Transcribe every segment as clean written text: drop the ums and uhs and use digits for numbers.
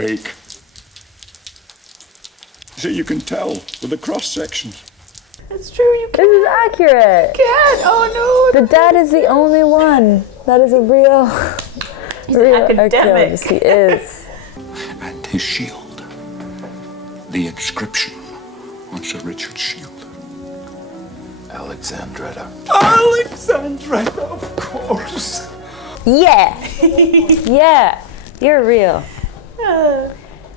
fake. See, you can tell with the cross sections. It's true, you This is accurate. can't. Oh no. The dad is the only one. That is a real, real academic. archaeologist. He is. And his shield. The inscription on Sir Richard's shield. Alexandretta. Alexandretta, of course. Yeah. Yeah. You're real.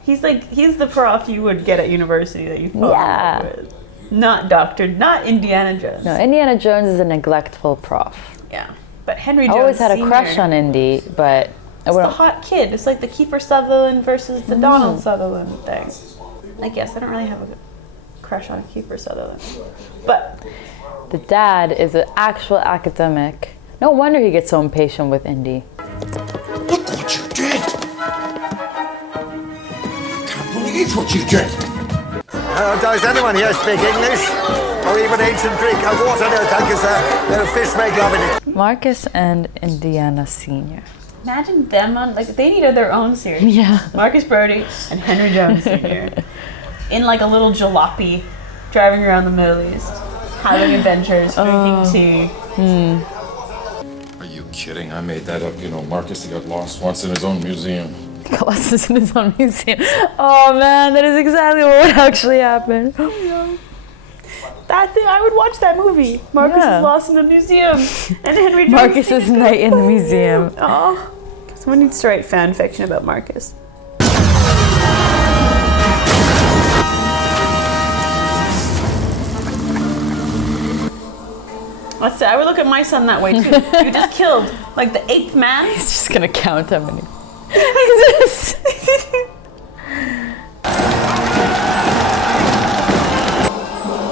He's the prof you would get at university that you fall Yeah. in love with. Not Doctor, not Indiana Jones. No, Indiana Jones is a neglectful prof. Yeah. But Henry I Jones always had a Sr. crush on Indy, but I It's the wouldn't. hot kid. It's like the Kiefer Sutherland versus the Donald Sutherland thing. I guess I don't really have a crush on Kiefer Sutherland. But The dad is an actual academic. No wonder he gets so impatient with Indy. Look what you did! I can't believe what you did! Does anyone here speak English? Or even ancient Greek? Water, no, thank you, sir. No, fish make love in it. Marcus and Indiana Sr. imagine them on, like, they needed their own series. Yeah. Marcus Brody and Henry Jones Sr. in like a little jalopy, driving around the Middle East, having adventures, drinking tea. Are you kidding? I made that up. You know, Marcus, he got lost once in his own museum. Colossus in his own museum. Oh man, that is exactly what would actually happen. That thing, I would watch that movie. Marcus Yeah. is lost in the museum, and Henry Jones. Marcus's night in the museum. Oh, someone needs to write fan fiction about Marcus. Let's say I would look at my son that way too. You just killed like the 8th man. He's just gonna count how many.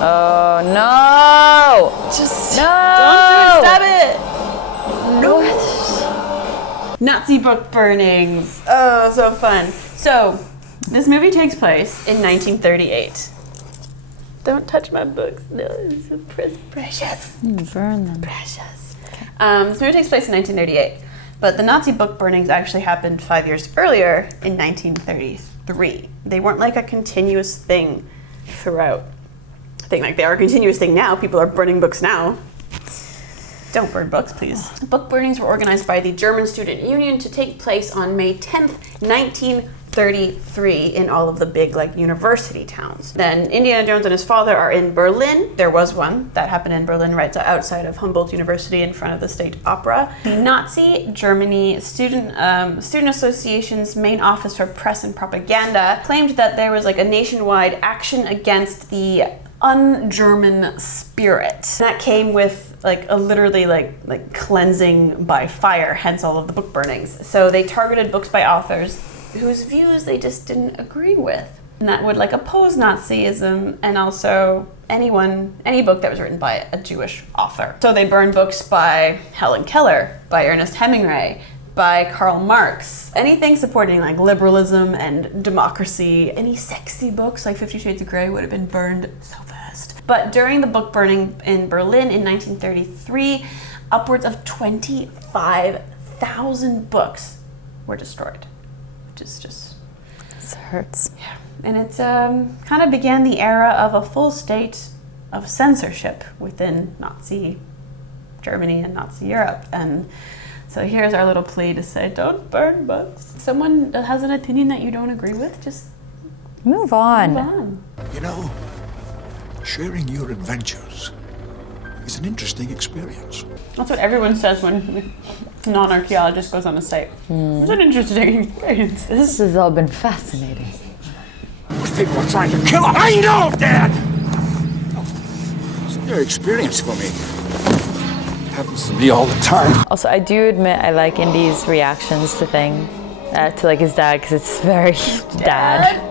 Oh no! Just No! don't do it. Stab it. What? Nazi book burnings. Oh, so fun. So, this movie takes place in 1938. Don't touch my books. No, it's so precious. Burn them. Precious. This movie takes place in 1938, but the Nazi book burnings actually happened 5 years earlier in 1933. They weren't like a continuous thing throughout. Like they are a continuous thing now. People are burning books now. Don't burn books, please. Book burnings were organized by the German Student Union to take place on May 10th, 1933 in all of the big university towns. Then Indiana Jones and his father are in Berlin. There was one that happened in Berlin right outside of Humboldt University in front of the State Opera. The Nazi Germany Student Association's main office for press and propaganda claimed that there was a nationwide action against the un-German spirit. That came with a literally cleansing by fire, hence all of the book burnings. So they targeted books by authors whose views they just didn't agree with. And that would oppose Nazism and also any book that was written by a Jewish author. So they burned books by Helen Keller, by Ernest Hemingway, by Karl Marx. Anything supporting liberalism and democracy, any sexy books like 50 Shades of Grey would have been burned so fast. But during the book burning in Berlin in 1933, upwards of 25,000 books were destroyed, which is just... This hurts. Yeah. And it kind of began the era of a full state of censorship within Nazi Germany and Nazi Europe. And so here's our little plea to say, don't burn books. If someone has an opinion that you don't agree with, just Move on. move on. You know, sharing your adventures is an interesting experience. That's what everyone says when a non-archaeologist goes on a site. It's an interesting experience. This has all been fascinating. Those people are trying to kill us. I know, Dad! It's a new experience for me. It happens to me all the time. Also, I do admit I like Indy's reactions to to his dad, because it's very dad.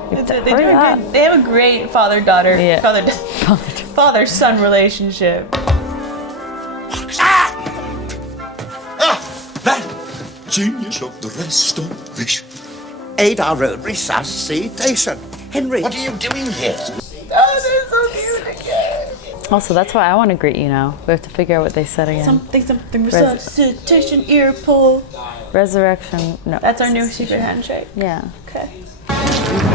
They have a great father-daughter, Yeah. father-son relationship. That genius of the restoration. Aid our own resuscitation. Henry. What are you doing here? Oh, they're so cute again. Also, that's why I want to greet you now. We have to figure out what they said again. Something, resuscitation, ear pull. Resurrection. No. That's our new secret handshake. Yeah. Okay.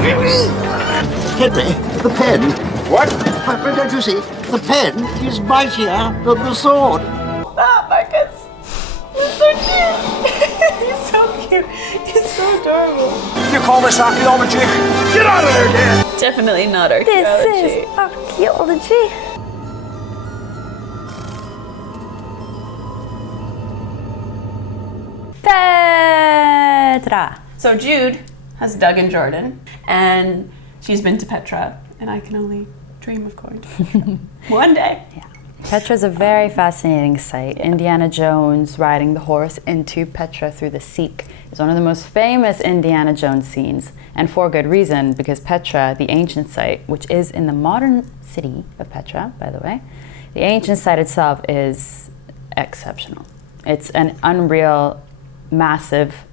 Henry, the pen. What? But don't you see? The pen is mightier than the sword. Ah, Marcus. He's so cute. He's so cute. He's so adorable. You call this archaeology? Get out of there, Dad! Definitely not archaeology. This is archaeology. Petra. So Jude has dug in Jordan, and she's been to Petra, and I can only dream of going to Petra. One day. Yeah. Petra is a very fascinating site. Indiana Jones riding the horse into Petra through the Seek is one of the most famous Indiana Jones scenes, and for good reason, because Petra, the ancient site, which is in the modern city of Petra, by the way, the ancient site itself is exceptional. It's an unreal, massive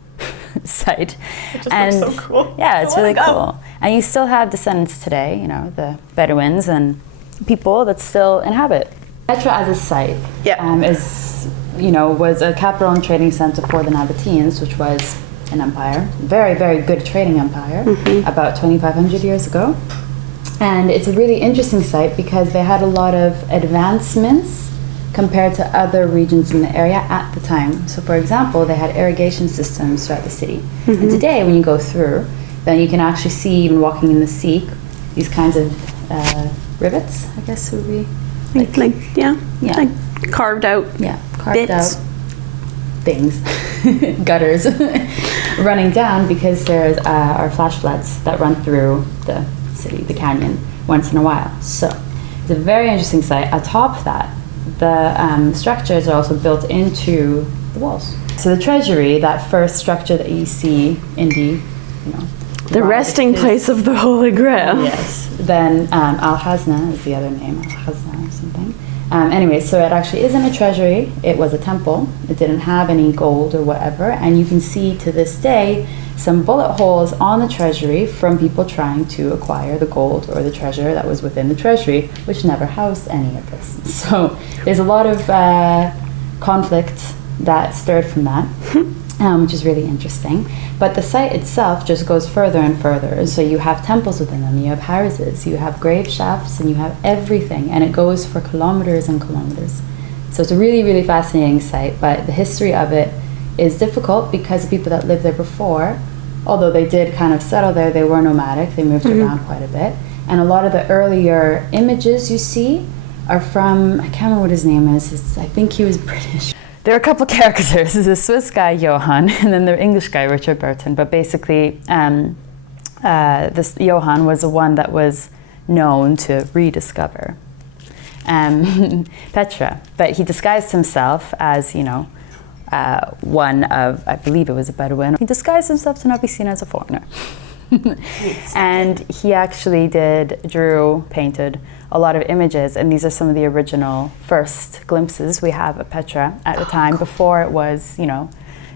site. It just looks so cool. Yeah, it's I wanna really go. cool. And you still have descendants today, you know, the Bedouins and people that still inhabit. Petra as a site is, you know, was a capital and trading center for the Nabataeans, which was an empire, very, very good trading empire, about 2,500 years ago. And it's a really interesting site because they had a lot of advancements compared to other regions in the area at the time. So for example, they had irrigation systems throughout the city. And today when you go through, then you can actually see, even walking in the Seek, these kinds of rivets, I guess would be. Like carved out. Yeah, carved bits. out things, gutters, running down because there's are flash floods that run through the city, the canyon, once in a while. So it's a very interesting site. Atop that, the structures are also built into the walls. So the treasury, that first structure that you see in the, you know, The resting place of the Holy Grail. Yes. Then Al-Hazna is the other name, Al-Hazna or something. Anyway, so it actually isn't a treasury. It was a temple. It didn't have any gold or whatever. And you can see to this day some bullet holes on the treasury from people trying to acquire the gold or the treasure that was within the treasury, which never housed any of this. So there's a lot of conflict that stirred from that, which is really interesting. But the site itself just goes further and further. So you have temples within them, you have houses, you have grave shafts, and you have everything. And it goes for kilometers and kilometers. So it's a really, really fascinating site. But the history of it is difficult because the people that lived there before, although they did kind of settle there, they were nomadic. They moved around quite a bit. And a lot of the earlier images you see are from, I can't remember what his name is. I think he was British. There are a couple characters. There's a Swiss guy, Johann, and then the English guy, Richard Burton. But basically, this Johann was the one that was known to rediscover Petra. But he disguised himself as, you know, one of, I believe it was a Bedouin. He disguised himself to not be seen as a foreigner. And he actually painted a lot of images, and these are some of the original first glimpses we have of Petra at the time, before it was, you know,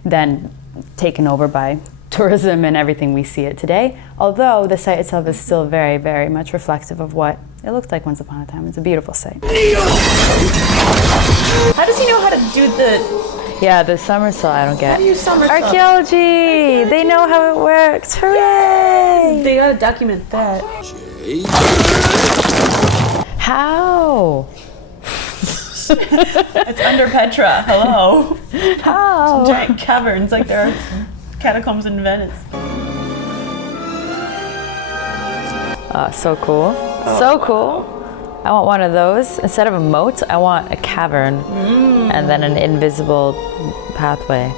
then taken over by tourism and everything we see it today. Although the site itself is still very, very much reflective of what it looked like once upon a time. It's a beautiful site. How does he know how to do the... Yeah, the somersault I don't get. How do you somersault? Archaeology! They know how it works. Hooray! They gotta document that. How? It's under Petra. Hello. How? Giant caverns like there are catacombs in Venice. So cool. So cool. I want one of those. Instead of a moat, I want a cavern and then an invisible pathway.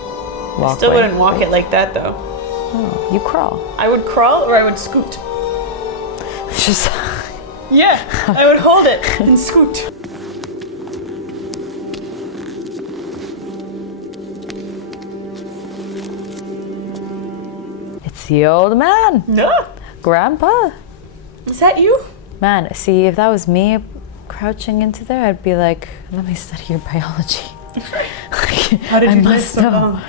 Walkway. Still wouldn't walk it like that though. Oh, you crawl. I would crawl or I would scoot. Just Yeah, I would hold it and scoot. It's the old man. No. Grandpa. Is that you? Man, see, if that was me crouching into there, I'd be like, let me study your biology. How did I you live must so know. long?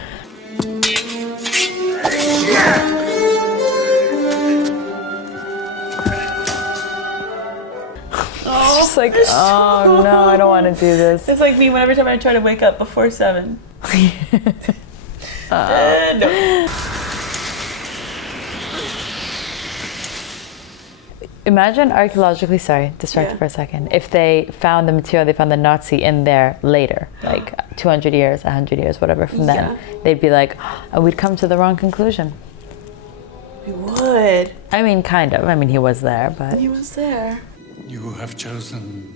Just like, oh no, I don't want to do this. It's like me every time I try to wake up before 7. No. Imagine archaeologically, sorry, distracted for a second. If they found the material, they found the Nazi in there later, like 200 years, 100 years, whatever from then, they'd be like, oh, we'd come to the wrong conclusion. We would. I mean, kind of. I mean, he was there, but... He was there. You have chosen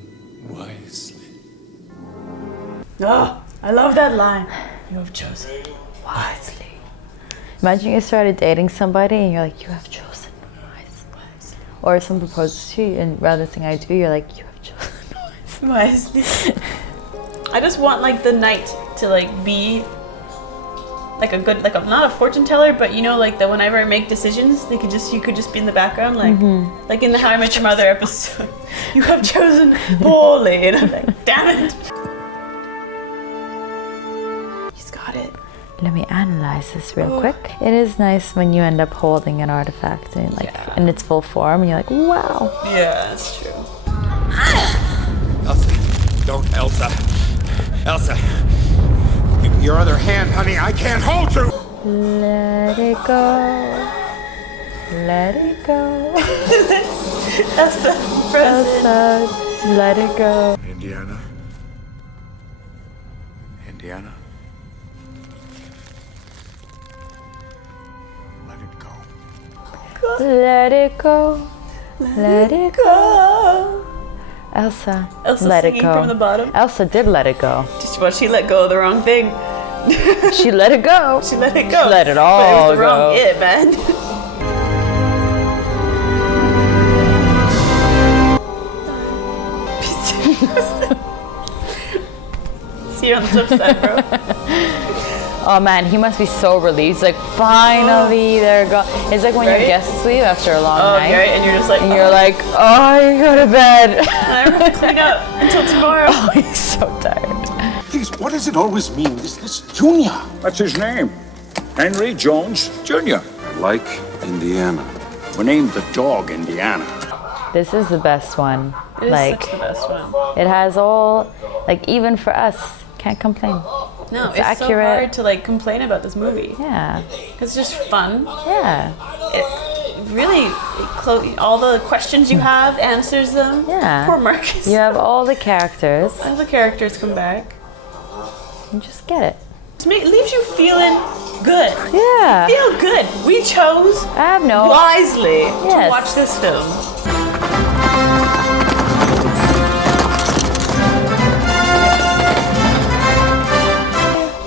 wisely. Oh, I love that line. You have chosen wisely. Imagine you started dating somebody and you're like, you have chosen wisely. Or someone proposes to you and rather than saying I do, you're like, you have chosen wisely. I just want like the knight to like be like a good, like not a fortune teller, but you know, like that whenever I make decisions, you could just be in the background, like like in the How I Met Your Mother episode, you have chosen poorly, and I'm like, damn it. He's got it. Let me analyze this real quick. It is nice when you end up holding an artifact in in its full form and you're like, wow. Yeah, that's true. Elsa, don't, Elsa. Elsa. Your other hand, honey, I can't hold you. Let it go. Let it go. Elsa, Elsa, let it go. Indiana. Indiana. Let it go. Let it go. Let it go. Elsa, let it singing go. from the bottom. Elsa did let it go. Just well, she let go of the wrong thing. She let it go. She let it go. She let it all but it was the go. wrong it, man. See you on the flip side, bro. Oh man, he must be so relieved. He's like, finally, there go. It's like when your guests leave after a long night. Right, and you're just like, and you're like, oh, I go to bed. I have to clean up until tomorrow. Oh, he's so tired. Please, what does it always mean? This Junior. That's his name. Henry Jones Jr. Like Indiana. We named the dog Indiana. This is the best one. It is like, such the best one. it has all, like, even for us, can't complain. No, it's accurate. so hard to like complain about this movie. Yeah. It's just fun. Yeah. It really, all the questions you have answers them. Yeah. Poor Marcus. You have all the characters. All the characters come back. You just get it. It leaves you feeling good. Yeah. Feel good. We chose I have no... wisely Yes. to watch this film.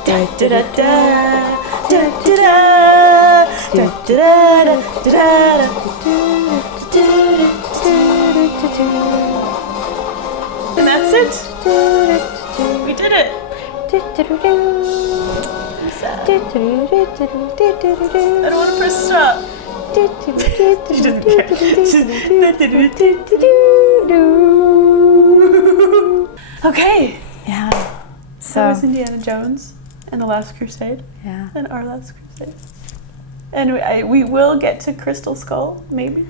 Da da da da da da da da da and that's it. We did it. I don't want to press stop. She doesn't care. Okay. Yeah. So is Indiana Jones and the Last Crusade. Yeah. And our Last Crusade. And we will get to Crystal Skull, maybe.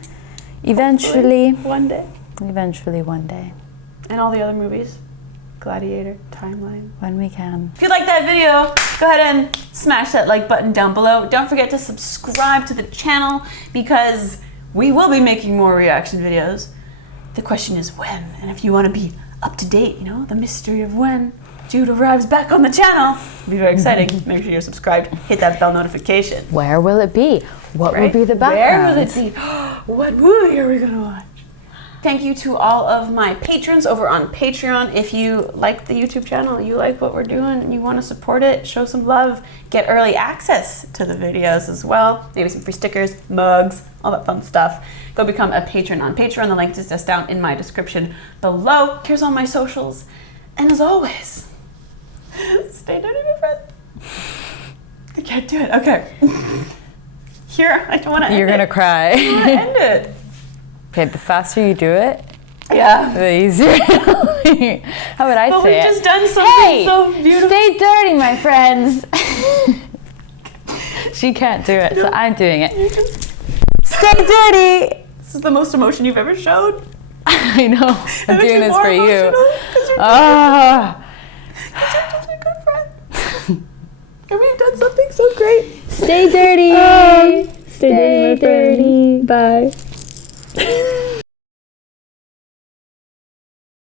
Eventually. Hopefully, one day. Eventually, one day. And all the other movies. Gladiator, Timeline. When we can. If you like that video, go ahead and smash that like button down below. Don't forget to subscribe to the channel because we will be making more reaction videos. The question is when, and if you want to be up to date, you know, the mystery of when Jude arrives back on the channel. It'll be very exciting. Make sure you're subscribed. Hit that bell notification. Where will it be? What will Right? be the Where background? will it be? What movie are we gonna watch? Thank you to all of my patrons over on Patreon. If you like the YouTube channel, you like what we're doing, and you want to support it, show some love, get early access to the videos as well, maybe some free stickers, mugs, all that fun stuff. Go become a patron on Patreon. The link is just down in my description below. Here's all my socials. And as always, stay dirty, my friend. I can't do it. Okay. Here, I don't want to end it. You're gonna cry. I want to end it. Okay, the faster you do it, Yeah. the easier. How would I But say we've it? just done something Hey, so beautiful. stay dirty, my friends. She can't do it, so I'm doing it. Stay dirty. This is the most emotion you've ever showed. I know. I'm It makes doing me this more for you. emotional 'cause you're Ah. such a good friend. And we've done something so great. Stay dirty. Stay dirty, my friend. Bye.